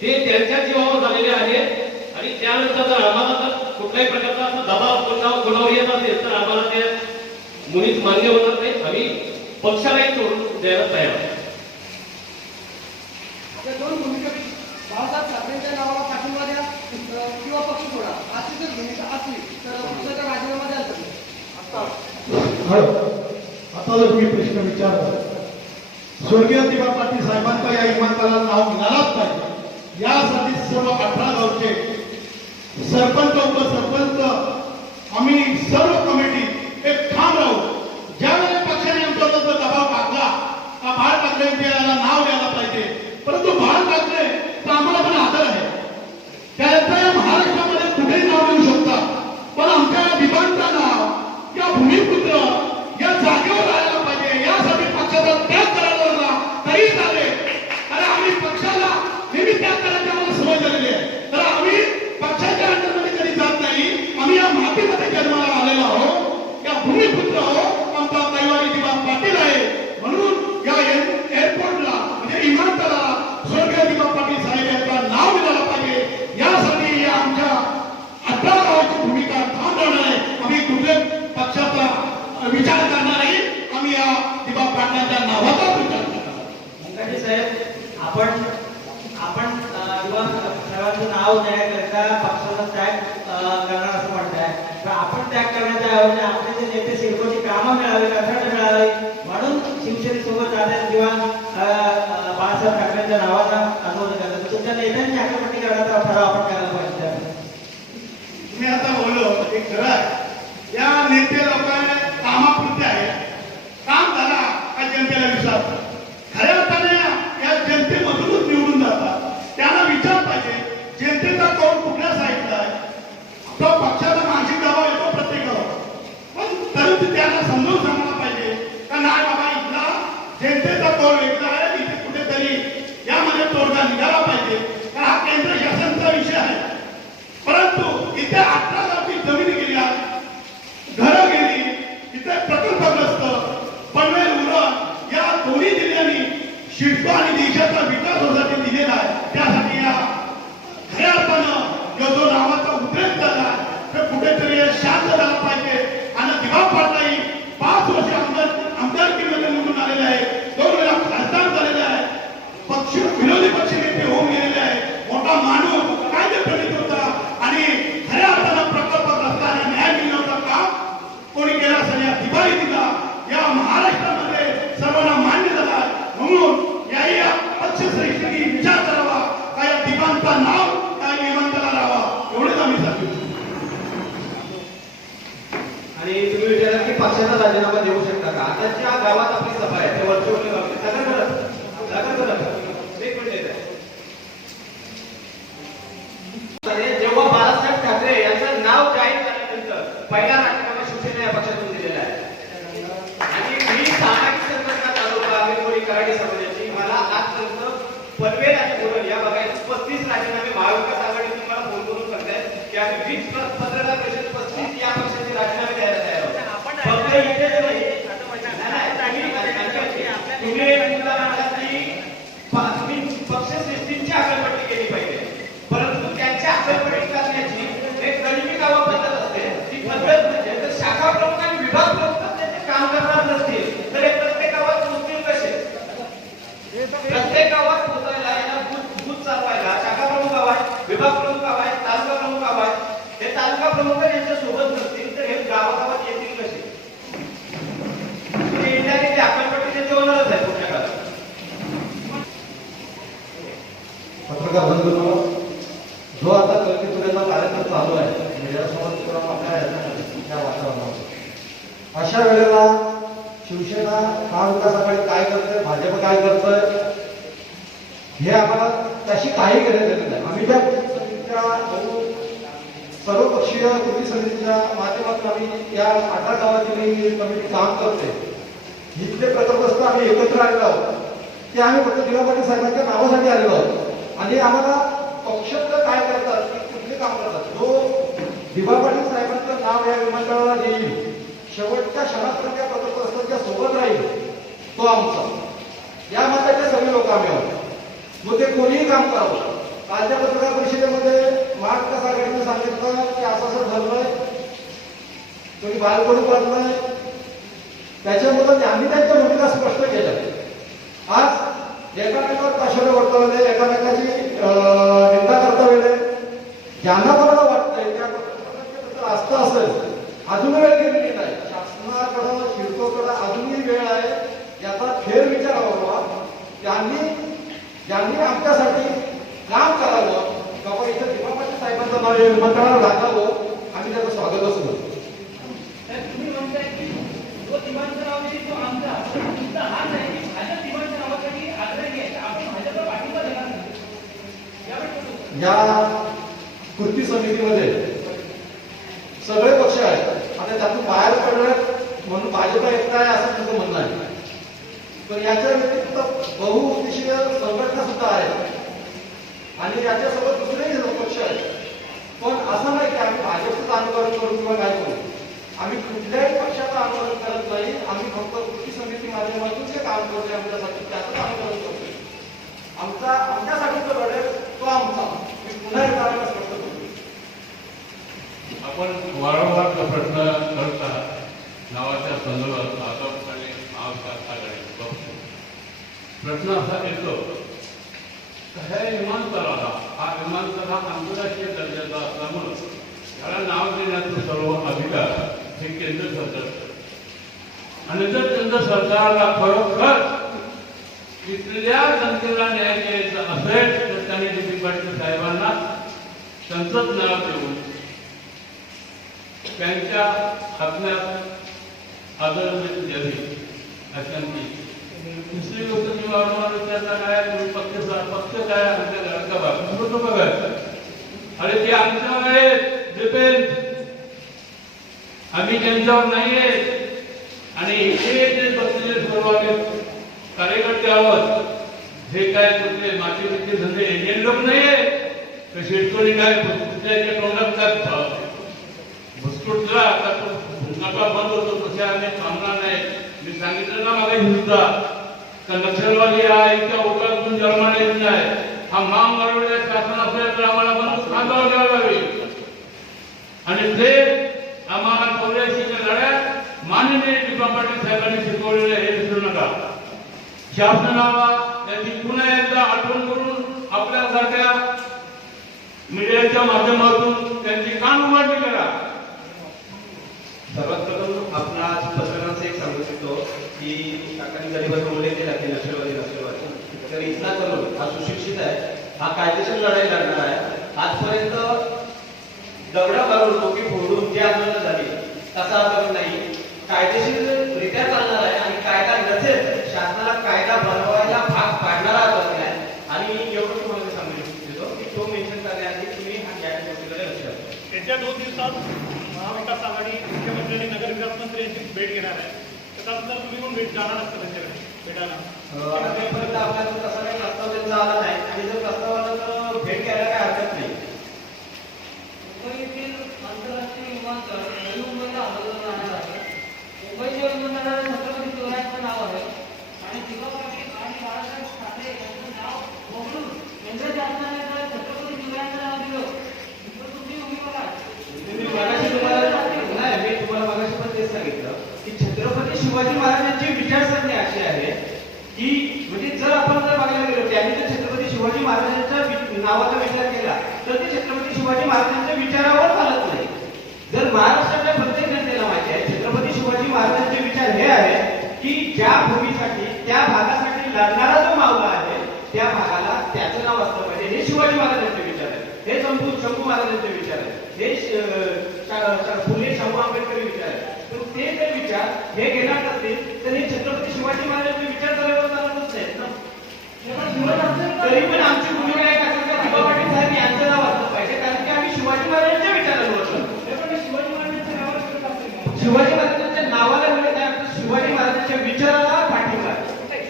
ते त्यांच्या जीवावर झालेले आहेत आणि त्यानंतर जर आम्हाला जर कुठल्याही प्रकारचा असा दबाव कोणावर येत असेल तर आम्हाला ते मुळीच मान्य होणार नाही. आम्ही पक्षालाही सोडून द्यायला तयार आहोत. या दोन भूमिका बाळासाहेब ठाकरेंच्या नावाला पाठिंबा द्या किंवा पक्ष सोडा, अशी जर भूमिका असली तर पक्षाच्या राजीनामा द्याल तुम्ही. आता जर तुम्ही प्रश्न विचारता, स्वर्गीय दिवा पाटील साहेबांचा या विमानतळाला नाव मिळालाच पाहिजे यासाठी सर्व 18 गावचे सरपंच उपसरपंच आम्ही सर्व कमिटी एक ठाम राहू. ज्यावेळेस पक्षाने आमच्याबद्दल दबाव टाकला का बाळ ठाकरेंच्या याला नाव द्यायला पाहिजे, परंतु बाळ ठाकरे तर आम्हाला पण आदर आहे, त्याचा या महाराष्ट्रामध्ये कुठेही नाव देऊ शकतात, पण आमच्या विमानचं नाव या भूमिपुत्र या जागेवर राहायला पाहिजे यासाठी पक्षाचा त्याग करायला लागला तरी चालेल. कारण आम्ही पक्षाला नेहमी त्याग करायची आम्हाला सवय झालेली आहे. तर आम्ही पक्षाच्या अंडरमध्ये कधी जात नाही. आम्ही या मातीमध्ये जन्माला आलेलो आहोत, या भूमिपुत्र आहोत. आमचा कैवारी दिवा पाटील आहे, म्हणून या एअरपोर्टला म्हणजे विमानतळाला स्वर्गीय दिवा पाटील साहेब यांचं नाव मिळालं पाहिजे यासाठी या आमच्या 18 गावाची भूमिका ठाम राहणार आहे. आम्ही कुठल्या पक्षाचा विचार करणार नाही, आम्ही या दिवा पाटलांच्या नावाचाच विचार करणार. मुंगाटे साहेब, आपण दिवा साहेबांचं नाव देण्याकरिता पक्षाचा त्याग करणार असं म्हणताय, तर आपण त्याग करण्याच्या ऐवजी आपले जे नेते सिडकोची कामं मिळावी, कंत्राट मिळावी म्हणून शिवसेनेसोबत जातात किंवा बाळासाहेब ठाकरेंच्या नावाचा आंदोलन करतात. तुमच्या नेत्यांची आक्रमणी करण्याचा ठराव आपण करायला पाहिजे. मी आता बोललो हे खरं आहे. या नेते लोकांना कामापुरते आहे, काम झाला का जनतेला विचारतात. खऱ्या अर्थाने या जनतेमधूनच निवडून जातात. त्यांना विचार पाहिजे जनतेचा कौल कुठल्या साईडला आहे. तो पक्षाचा मानसिक दबाव येतो प्रत्येकावर, पण तरी त्यांना समजून सांगायला पाहिजे का नाही बाबा इथला जनतेचा कौल वेगळा आहे, इथे कुठेतरी यामध्ये तोडगा निघाला पाहिजे. कारण हा केंद्र शासनाचा विषय आहे. परंतु इथे 18 गावची जमीन गेली, घरं गेली, इथे प्रकल्पग्रस्त पनवेल उरण या दोन्ही जिल्ह्यांनी शिडको आणि देशाचा विकास होण्यासाठी दिलेला आहे. त्यासाठी या खऱ्या अर्थानं जो नावाचा उद्रेक झाला ते कुठेतरी शांत झाला पाहिजे. आणि दिवा पाटलाही 5 वर्ष आमदारकीमध्ये निवडून आलेले आहे, 2 वेळा खासदार झालेले आहे, पक्ष विरोधी पक्ष नेते होऊन गेलेले आहे. मोठा माणूस कायदे प्रणित होता आणि खऱ्या अर्थानं प्रकल्पग्रस्तांना न्याय मिळवण्याचं काम कोणी केलं असेल या दिवाळी दिला या महाराष्ट्रामध्ये सर्वांना मान्य झाला. म्हणून या पक्षश्रेष्ठींनी विचार करावा का या दिवांचा नाव त्या विमानतळाला राहावा, एवढेच आम्ही सांगतो. आणि तुम्ही विचारला की पक्षाचा राजीनामा देऊ शकता का. आता ज्या गावात आपली सभा आहे त्या वर्चवली गावची जागा करत एक मिनिट जेव्हा बाळासाहेब ठाकरे यांचं नाव जाहीर झाल्यानंतर पहिला राजीनामा शिवसेना या पक्षातून दिलेला आहे. आणि मी सामाजिक संघटना चालवतो आम्ही कोणी कराडी समाजाची. मला आजपर्यंत पनवेल आणि बोरल या भागात 35 राजीनामे महाविकास आघाडी तुम्हाला फोन करून सांगतायत की आम्ही 20 पत्रकार परिषद 35 या पक्षाचे राजीनामे द्यायला तयार आहोत. फक्त इथेच नाही, तुम्ही पक्षश्रेष्ठींची आकलपट्टी केली पाहिजे, परंतु त्यांच्या आकलपट्टी करण्याची एक गणिमी गावा पद्धत असते. ती पद्धत म्हणजे शाखा प्रमुख आणि विभाग प्रमुख प्रमुख यांच्या सोबत नसतील तर हे गावागावात येतील कसे? ते इंडिया ते अक्कलपट्टी त्यांचे होणारच आहे पुढच्या काळात. पत्रकार बंधूंनो, जो आता कल्पितुऱ्याचा कार्यक्रम चालू आहे मीडियासमोर आपल्या त्या वातावरणात, अशा वेळेला शिवसेना महाविकास आघाडी काय करते, भाजप काय करतोय, हे आम्हाला त्याशी काही घेणं देत नाही. आम्ही ज्या कृती समितीच्या सर्वपक्षीय कृती समितीच्या माध्यमातून आम्ही या 18 गावातील कमिटी काम करते, इथले प्रकल्पस्थ आम्ही एकत्र आलेलो आहोत. ते आम्ही फक्त दिवा पाटील साहेबांच्या नावासाठी आलेलो आहोत आणि आम्हाला पक्षात काय करतात की कुठले काम करतात. जो दिवा पाटील साहेबांचं नाव या विमानतळाला येईल, शेवटच्या क्षणापर्यंत त्या प्रकल्पस्थांच्या सोबत राहील, तो आमचा. या मताचे सगळे लोक आम्ही आहोत. मग ते कोणीही काम करावं. कालच्या पत्रकार परिषदेमध्ये महाविकास आघाडीने सांगितलं की असं असं झालंय, कोणी बालपडू पडलंय, त्याच्यामुळे त्यांनी त्यांच्या भूमिका स्पष्ट केल्या. आज एकामेकावर कशाला वर्तवले, एकामेकाची निंदा करता वेळे ज्यांना कोणाला वाटतंय त्या रास्ता असेल, अजून वेळ गेलेली नाही. शासनाकडं शिल्पकडं अजूनही वेळ आहे. याचा फेर विचार हवा. ज्यांनी आमच्यासाठी काम करावं, बाबा इथं दिवा पाटील साहेबांचं नाव विमानतळावर लागावं, आम्ही त्याचं स्वागतच करतो. तुम्ही म्हणताय की जो दिवाणचं नाव आहे तो आमचा, तुमचा हाच आहे की भाजप दिवाणच्या नावासाठी आग्रही आहे, आपण भाजपला पाठिंबा देणार नाही. या कृती समितीमध्ये सगळे पक्ष आहेत. आता त्यातून बाहेर पडलं म्हणून भाजप एकटा आहे असं तुझं म्हणणं आहे, पण याच्या व्यतिरिक्त बहुउद्देशीय संघटना सुद्धा आहे आणि याच्यासोबत दुसरेही पक्ष आहेत. पण असं नाही की आम्ही भाजपचं अनुकरण करू किंवा काय करू. आम्ही कुठल्याही पक्षाचं अनुकरण करत नाही. आम्ही फक्त कृती समिती माध्यमातून जे काम करतोय आमच्यासाठी त्याचं अनुकरण करतोय. आमच्यासाठी जो लढेल तो आमचा. मी पुन्हा एकदा स्पष्ट करतो. आपण वारंवार जो प्रश्न करत आहात नावाच्या संदर्भात भाजप आणि महाविकास आघाडी प्रश्न असा येतो, हे विमानतळाला हा विमानतळ आंतरराष्ट्रीय दर्जाचा असल्यामुळं त्याला नाव देण्याचा सर्व अधिकार हे केंद्र सरकार आणि जर केंद्र सरकारला खरोखर इथल्या जनतेला न्याय द्यायचा असेल तर त्यांनी डी पाटील साहेबांना त्यांचंच नाव देऊन त्यांच्या हातण्यात आदर द्यावी अशांती. दुसरी गोष्ट मी वारंवार विचारता काय तुम्ही पक्ष काय आमच्या घरात का बघायचं, अरे ते आमच्यावर आहेत डिपेंड, आम्ही त्यांच्यावर नाही आहेत. आणि इथे जे बसलेले सर्व आम्ही कार्यकर्ते आहोत, हे काय कुठले माती पिके धंदे इंडियन लोक नाही आहेत. तर शेतकरी काय कुठल्याच्या तोंडात काय भुसकुटला आता तो नका बंद होतो तसे आम्ही थांबणार नाही. मी सांगितलं ना मागे हिंसा तर नक्षलवादी आहे इतक्या उठातून जन्माला येत नाही. हा माम मरवड्या शासन असेल तर आम्हाला बंद खांदावर द्यावं लागेल. आणि ते आम्हाला 84च्या लढ्यात माननीय दिवा पाटील साहेबांनी शिकवलेलं हे विसरू नका. शासनाला त्यांनी पुन्हा एकदा आठवण करून आपल्यासारख्या मीडियाच्या माध्यमातून त्यांची कान उघडणी करा. सर्वात प्रथम आपण आज पत्रकारांचं एक सांगू शकतो की काकांनी गरीबाचा उल्लेख केला की नक्षलवादी तर इथला तरुण हा सुशिक्षित आहे, हा कायदेशीर लढाई लढणार आहे. आजपर्यंत दगडा मारून टोकी फोडून जे आंदोलन झाली तसा हा तरुण नाही, कायदेशीर रित्या चालणार आहे आणि कायदा नसेल शासनाला कायदा बनवायला भाग पाडणारा तरुण आहे. आणि एवढं तुम्हाला सांगू इच्छितो की तो मेन्शन करण्याआधी तुम्ही या गोष्टीकडे लक्ष द्या. येत्या 2 दिवसात महाविकास आघाडी मुख्यमंत्री आणि नगरविकास मंत्री यांची भेट घेणार आहे. त्यानंतर तुम्ही पण भेट जाणार असता त्यांच्याकडे भेटायला. आतापर्यंत आपल्याकडे तसा काही प्रस्ताव त्यांचा आला नाही आणि जर प्रस्ताव आला तर भेट घ्यायला काही हरकत नाही. मुंबईतील आंतरराष्ट्रीय विमानतळ नवी मुंबईला हलवलं जाणार आहे. मुंबईच्या विमानतळाला छत्रपती शिवरायांचं नाव आहे आणि दिवा पाटील आणि बाळासाहेब ठाकरे यांचं नाव वगळून केंद्र शासनाने जर छत्रपती शिवरायांचं नाव दिलं तर तुम्ही उमेदवार मी तुम्हाला मगाशी पण तेच सांगितलं की छत्रपती शिवाजी महाराजांची विचारसरणी अशी आहे की म्हणजे जर आपण जर बघायला गेलो त्यांनी जर छत्रपती शिवाजी महाराजांच्या नावाचा विचार केला तर ते छत्रपती शिवाजी महाराजांच्या विचारावर चालत नाही. हे फुले शाहू आंबेडकरी विचार आहेत. तर ते जर विचार हे घेणार नसतील तर हे छत्रपती शिवाजी महाराजांचे विचारधारेवर चालतच नाहीत ना. तरी पण आमची भूमिका आहे का दिवा पाटील साहेब यांचं नाव असलं पाहिजे, कारण की आम्ही शिवाजी महाराजांच्या विचारांवर शिवाजी महाराजांच्या नावाला मिळत आहे, आमचं शिवाजी महाराजांच्या विचाराला पाठिंबा आहे.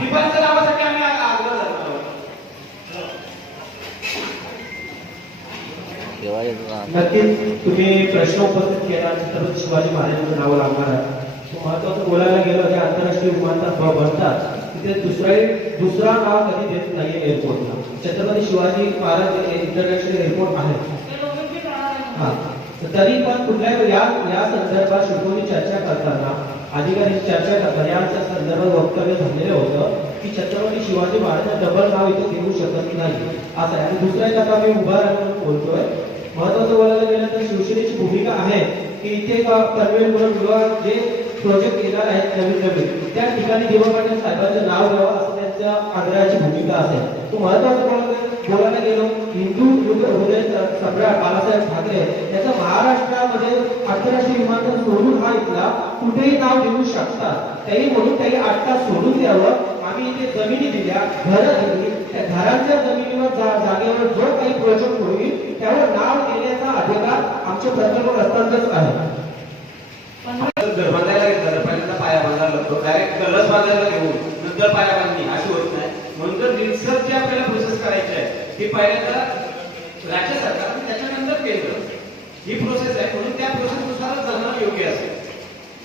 दिबांच्या नावासाठी आम्ही आग्रह धरणार आहोत. नक्कीच तुम्ही प्रश्न उपस्थित केला छत्रपती शिवाजी महाराजांचं नाव लागणार आहे. महत्वाचं बोलायला गेलं की आंतरराष्ट्रीय विमानतळ बनतात तिथे दुसरा नाव कधी देत नाहीये एअरपोर्टला. छत्रपती शिवाजी महाराज इंटरनॅशनल एअरपोर्ट आहे. हा तरी पण कुठल्या या संदर्भात शिकवणी चर्चा करताना अधिकारी चर्चा करताना याच्या संदर्भात वक्तव्य झालेलं होतं की छत्रपती शिवाजी महाराज डबल नाव इथे देऊ शकत नाही असं आहे. आणि दुसऱ्या एक आता मी उभा राहून बोलतोय. महत्वाचं बोलायला गेलं तर शिवसेनेची भूमिका आहे की इथे पनवेल म्हणून किंवा जे प्रोजेक्ट येणार आहेत नवीन त्या ठिकाणी दिवा पाटील साहेबांचं नाव द्यावं असं त्यांच्या आग्रहाची भूमिका असेल. तो महत्वाचं बोलायला गेलो हिंदू हृदय सम्राट बाळासाहेब ठाकरे याचा महाराष्ट्रामध्ये आंतरराष्ट्रीय विमानतळ सोडून हा इथला कुठेही नाव देऊ शकतात. त्याही म्हणून त्याही 8 तास सोडून द्यावं. आम्ही इथे जमिनी दिल्या, घरं दिली, त्या घरांच्या जमिनीवर जागेवर जो काही प्रोजेक्ट होईल त्यावर नाव देण्याचा अधिकार आमच्या प्रत्येक असतानाच आहे. बांधायला घेतलं पहिल्यांदा पाया बांधायला लागतो, डायरेक्ट कलस बांधायला घेऊन नंतर पाया बांधणी अशी होत नाही. म्हणून जर रितसर जी आपल्याला प्रोसेस करायची आहे ती पहिल्यांदा राज्य सरकार आणि त्याच्यानंतर केंद्र ही प्रोसेस आहे. म्हणून त्या प्रोसेसनुसारच जाणं योग्य असेल.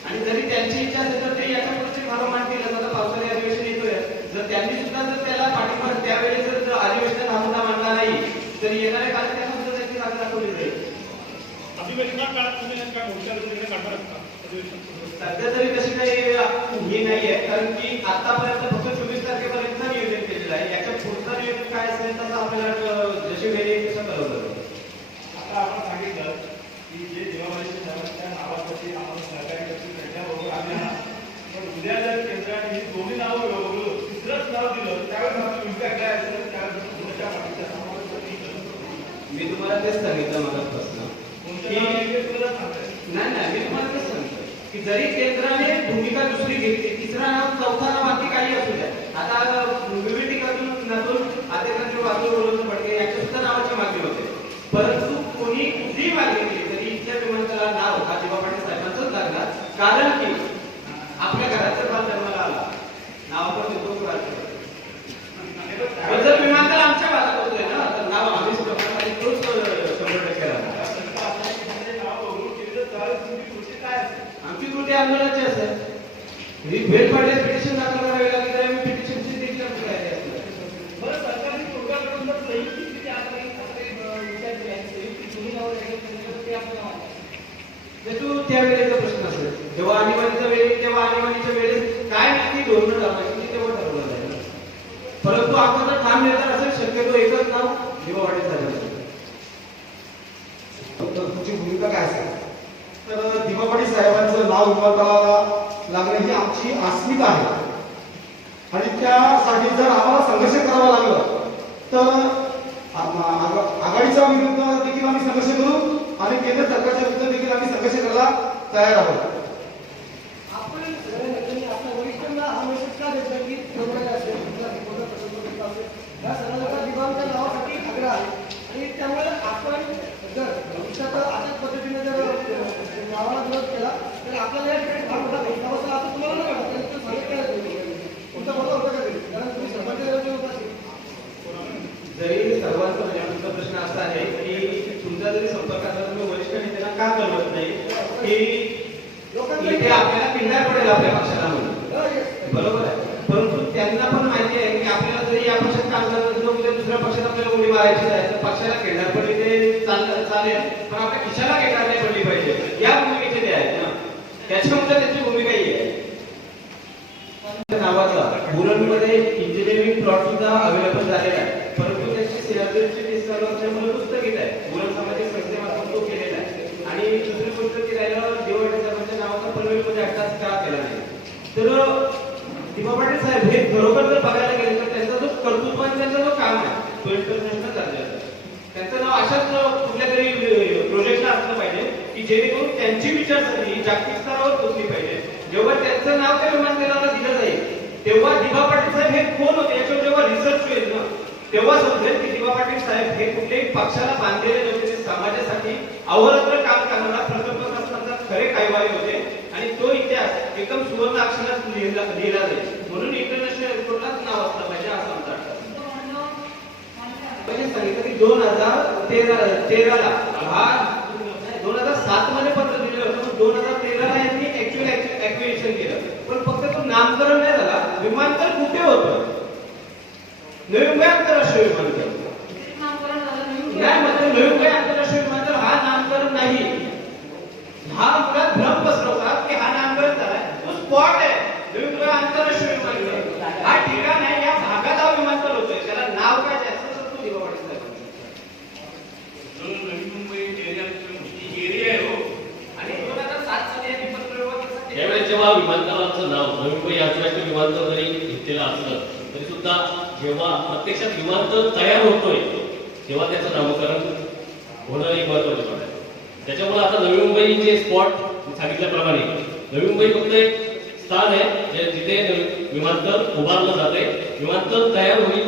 आणि जरी त्यांची इच्छा असेल तर ते याच्या पुढचे भाव मांडतील. आता पावसाळी अधिवेशन येतोय, जर त्यांनी सुद्धा जर त्याला पाठिंबा त्यावेळेस जर अधिवेशनात हा मुद्दा मांडला नाही तर येणाऱ्या काळात त्यांना सुद्धा त्याची जागा दाखवली जाईल. सध्या तरी तशी काही हे नाही आहे, कारण की आतापर्यंत फक्त 24 तारखेपर्यंत नियोजन केलेलं आहे. याच्या पुढचं नियोजन काय असेल तसं आपल्याला जशी वेळ येईल तसं कळवलं जाईल. आता आपण सांगितलं की जे दिवाळीच्या नावाच्या नावासाठी आपण सहकार्य करतो त्याच्याबरोबर आम्ही आहात. पण उद्या जर केंद्राने ही दोन्ही नावं वगळून तिसरंच नाव दिलं त्यावेळेस आपली भूमिका काय असेल त्यावेळेस पुढच्या पाठीच्या मी तुम्हाला तेच सांगितलं मला प्रश्न नाही नाही मी तुम्हाला तेच सांगतो की जरी केंद्राने भूमिका दुसरी घेतली, तिसरा नाव चौथा नाव बाकी काही असू द्या. आता विविध ठिकाणून आदेशांची वाचून बोलवून पडते याच्या सुद्धा नावाची मागणी होते. परंतु कोणी कुठलीही मागणी केली तरी इथल्या विमानतळाला नाव हा दिवा पाटील साहेबांचंच लागणार. कारण की आपल्या घरात जर बाल जन्माला आला नावावर देतो जर विमानतळ आमच्या भागात होतोय ना तर नाव आम्हीच तोच 100% राहणार. आमची कृती आंदोलनाची असेल. वेळ पडल्यास पिटिशन दाखल करावी लागेल तर आम्ही पिटिशनची देखील आमची तयारी असणार. बरं सरकारने कोर्टाकडून जर संयुक्त स्थिती आजपर्यंत विचार केला आहे, संयुक्त दोन्ही नावं ते आपल्याला तो त्यावेळेचा प्रश्न असेल. जेव्हा आणीबाणीचा वेळ येईल तेव्हा आणीबाणीच्या वेळेस काय नक्की धोरणं लावायची तेव्हा ठरवलं जाईल. परंतु आपण जर ठाम निर्धार असेल शक्यतो एकच नाव दिवा पाटील साहेबांचं. तुमची भूमिका काय असेल? तर दिवा पाटील साहेबांचं नाव विमानतळाला लागणं ही आमची अस्मिता आहे. आणि त्यासाठी जर आम्हाला संघर्ष करावा लागला तर आघाडीच्या विरुद्ध देखील आम्ही संघर्ष करू आणि केंद्र सरकारच्या विरुद्ध देखील आम्ही संघर्ष करायला तयार आहोत. आपण आपल्या वरिष्ठांना हा मेसेज का देतो की प्रोग्राम असेल या सणाला विभागाच्या नावासाठी आग्रह आहे. आणि त्यामुळे आपण जर भविष्यात अशाच पद्धतीने जर नावाला विरोध केला तर आपल्याला या ठिकाणी भाग होता नाही. असं तुम्हाला नाही वाटत तर सांगितलं तुमचा बरोबर होता का तरी, कारण तुम्ही सर्वांच्या होता. जरी सर्वांचा म्हणजे आमचा प्रश्न असा आहे की तुमचा जरी संपर्क असा तुम्ही वरिष्ठ नेत्यांना का कळवत नाही की इथे आपल्याला पिंडार पडेल आपल्या पक्षाला म्हणून. बरोबर आहे. परंतु त्यांना पण माहिती आहे की आपल्याला जरी या पक्षात काम करायचं उद्या दुसऱ्या पक्षात आपल्याला उडी मारायची आहे तर पक्षाला खेळणार पडली ते चालेल पण आपल्या खिशाला खेळणार नाही पडली पाहिजे. या भूमिकेचे ते आहेत ना, त्याच्यामुळे त्यांची भूमिका ही आहे. नावाचा बुलनमध्ये इंजिनिअरिंग प्लॉट सुद्धा अवेलेबल झालेला आहे. परंतु त्याची सीआरपीएफची टेस्ट चालू असल्यामुळे पुस्तकित आहे. बुलन सामाजिक संस्थेमार्फत तो केलेला आहे. आणि दुसरी गोष्ट की राहिला दिवा पाटील साहेबांच्या नावाचा पनवेलमध्ये 8 तास का केला नाही. तर दिवा पाटील साहेब हे खरोखर जर बघायला गेले तर त्यांचा जो कर्तृत्व आणि त्यांचा जो काम आहे तो इंटरनॅशनल दर्जाचा. त्यांचं नाव अशा असलं पाहिजे की जेणेकरून त्यांची विचारसरणी जागतिक स्तरावर पोहोचली पाहिजे. जेव्हा त्यांचं नाव त्या विमानतळाला दिलं जाईल तेव्हा दिवा पाटील साहेब हे कोण होते याच्यावर जेव्हा रिसर्च होईल ना तेव्हा समजेल की दिवा पाटील साहेब हे कुठल्याही पक्षाला बांधलेले नव्हते. ते समाजासाठी अहोरात्र काम करणारा प्रथम असताना खरे कायवाले होते आणि तो इतिहास एकदम सुवर्ण अक्षरात लिहिला जाईल. म्हणून इंटरनॅशनल एअरपोर्टलाच नाव असलं पाहिजे असं आमचं वाटतं. म्हणजे सांगितलं की 2013ला हा 2007 मध्ये पत्र दिलं होतं. 2013ला यांनी ऍक्च्युअल ऍक्विजिशन केलं पण फक्त तो नामकरण नाही झाला. विमानतळ कुठे होतं? नवी मुंबई आंतरराष्ट्रीय विमानतळ नाही म्हणजे नवी मुंबई आंतरराष्ट्रीय विमानतळ हा नामकरण नाही. हा मुळात भ्रम पसरवतात की हा नामकरण झालाय. तो स्पॉट आहे. नवी मुंबई आंतरराष्ट्रीय विमानतळ हा ठिकाण आहे. या भागात हा विमानतळ होतोय. त्याला नाव काय द्यायचं असं तो दिवा पाटील साहेब नवी मुंबई एरिया आहे हो. आणि 2007 साली यांनी पत्रव्यवहार त्यावेळेस जेव्हा विमानतळाचं नाव नवी मुंबई आंतरराष्ट्रीय विमानतळ जरी घेतलेलं असलं तरी सुद्धा जेव्हा प्रत्यक्षात विमानतळ तयार होतोय तेव्हा त्याचं नामकरण होणं एक महत्वाचं आहे. त्याच्यामुळे आता नवी मुंबई जे स्पॉट सांगितल्याप्रमाणे नवी मुंबई फक्त एक स्थान आहे जिथे विमानतळ उभारलं जाते. विमानतळ तयार होईल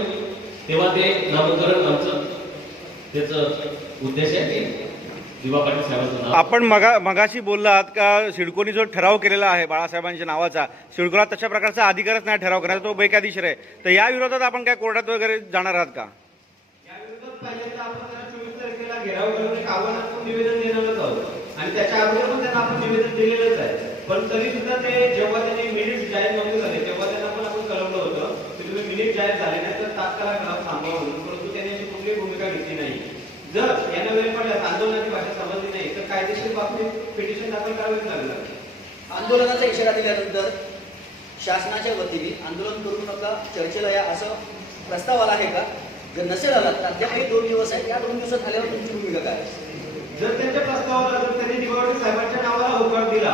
तेव्हा ते नामकरण आमचं त्याचं उद्देश आहे ते दिवा पाटील साहेबांचं नाव. आपण मगाशी बोललात का सिडकोनी जो ठराव केलेला आहे बाळासाहेबांच्या नावाचा, सिडकोला तशा प्रकारचा अधिकारच नाही ठराव करायचा, तो बेकायदेशीर आहे. तर या विरोधात आपण काय कोर्टात वगैरे जाणार आहात का? या विरोधात पाहिजे तर आपण त्याला 24 तारखेला घेराव करून एक आव्हानात्मक निवेदन देणारच आहोत आणि त्याच्या अगोदर पण त्यांना आपण निवेदन दिलेलंच आहे. पण तरी सुद्धा ते जेव्हा त्यांनी मिनिट्स जाहीर नव्हते झाले तेव्हा त्यांना पण आपण कळवलं होतं की तुम्ही मिनिट जाहीर झाले नाही तर तात्काळ ठराव थांबवा म्हणून. परंतु त्यांनी अशी कुठलीही भूमिका घेतली नाही. जर यांना वेळ पडल्यास आंदोलनाची भाषा समजली नाही तर कायदेशीर बाबतीत पिटिशन दाखल करावेच लागलं. आंदोलनाचा इशारा दिल्यानंतर शासनाच्या वतीने आंदोलन करू नका चर्चेला या असं प्रस्ताव आला आहे का? जर नसेल आला तर अद्यापही 2 दिवस आहेत. या 2 दिवसात झाल्यावर तुमची भूमिका काय? जर त्यांच्या प्रस्तावाला जर त्यांनी दिवाळी साहेबांच्या नावाला होकार दिला,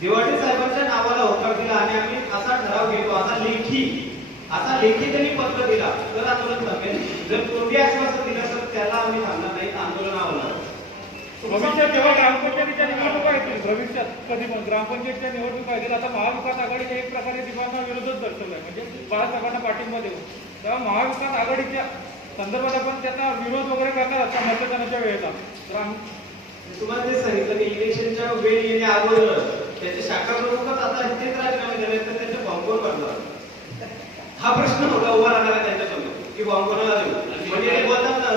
दिवाळी साहेबांच्या नावाला होकार दिला आणि आम्ही असा ठराव घेतो असा लेखी त्यांनी पत्र दिला तर आंदोलन थांबेल. जर तोंडी आश्वासन दिलं तर त्याला आम्ही थांबणार नाही. आंदोलन आवडणार. भविष्यात जेव्हा ग्रामपंचायतीच्या निवडणुका येतील, भविष्यात कधी पण ग्रामपंचायतीच्या निवडणुका येतील, आता महाविकास आघाडीने एक प्रकारे दिवाना विरोधच दर्शवलाय म्हणजे बाळासाहेबांना पाठिंबा देऊन. तेव्हा महाविकास आघाडीच्या संदर्भात आपण त्यांना विरोध वगैरे करणार आता मतदानाच्या वेळेला. तर आम्ही तुम्हाला ते सांगितलं की इलेक्शनच्या वेळी येण्या अगोदर त्याचे शाखा प्रमुखच आता इथेच राजीनामे दिले तर त्यांचे फॉर्म कोण भरणार? हा प्रश्न होता उभा राहणार त्यांच्यासमोर की फॉर्म कोणाला देऊ. म्हणजे ते बोलतात ना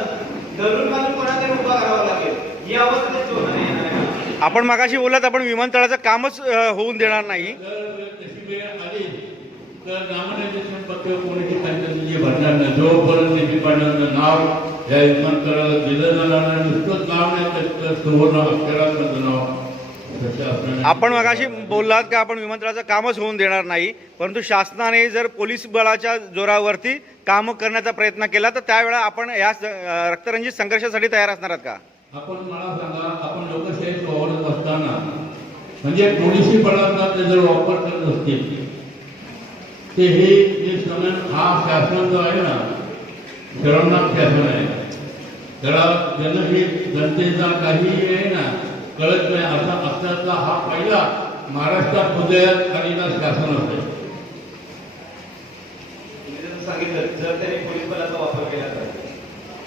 धरून बाजू कोणातरी उभा करावा लागेल. ही अवस्था त्यांची होणार आहे. आपण मगाशी बोललात आपण विमानतळाचं कामच होऊन देणार नाही. तशी वेळ आली तर नामनिर्देशन पत्र कोणी त्यांच्या भरणार नाही जोपर्यंत निधी नाव या विमानतळाला दिलं जाणार नाही. नुसतंच नाव नाही तर सुवर्ण अक्षरात त्याचं नाव. आपण मगाशी बोललात का आपण विमानतळाचं कामच होऊन देणार नाही, परंतु शासनाने जर पोलीस बळाच्या जोरावरती काम करण्याचा प्रयत्न केला तर त्यावेळेला आपण या रक्तरंजित संघर्षासाठी तयार असणार आहात का? आपण मला सांगा, आपण लोकशाही वावरत असताना म्हणजे पोलिसी बळाचा ते जर वापर करत असतील ते हे जे सण हा शासन जो आहे ना शरमनाक शासन आहे. त्याला जनहित जनतेचा काही आहे ना कळत नाही असा असल्याचा हा पहिला महाराष्ट्रात उदयात आलेला शासन असेल. तुम्ही जसं सांगितलं जर त्यांनी पोलीस बलाचा वापर केला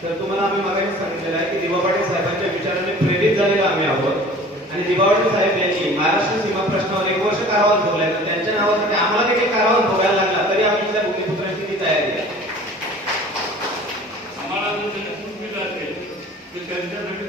तर तुम्हाला आम्ही मागायला सांगितलेलं आहे की दिवा पाटील साहेबांच्या विचाराने प्रेरित झालेलो आम्ही आहोत आणि दिवा पाटील साहेब यांनी महाराष्ट्र सीमा प्रश्नावर 1 वर्ष कारवाई भोगलाय तर त्यांच्या नावासाठी आम्हाला देखील कारवाई भोगायला लागला तरी आम्ही इथल्या भूमिपुत्रांची ती तयारी आहे. आम्हाला जर त्यांनी सूट दिलं असेल तर त्यांच्यासाठी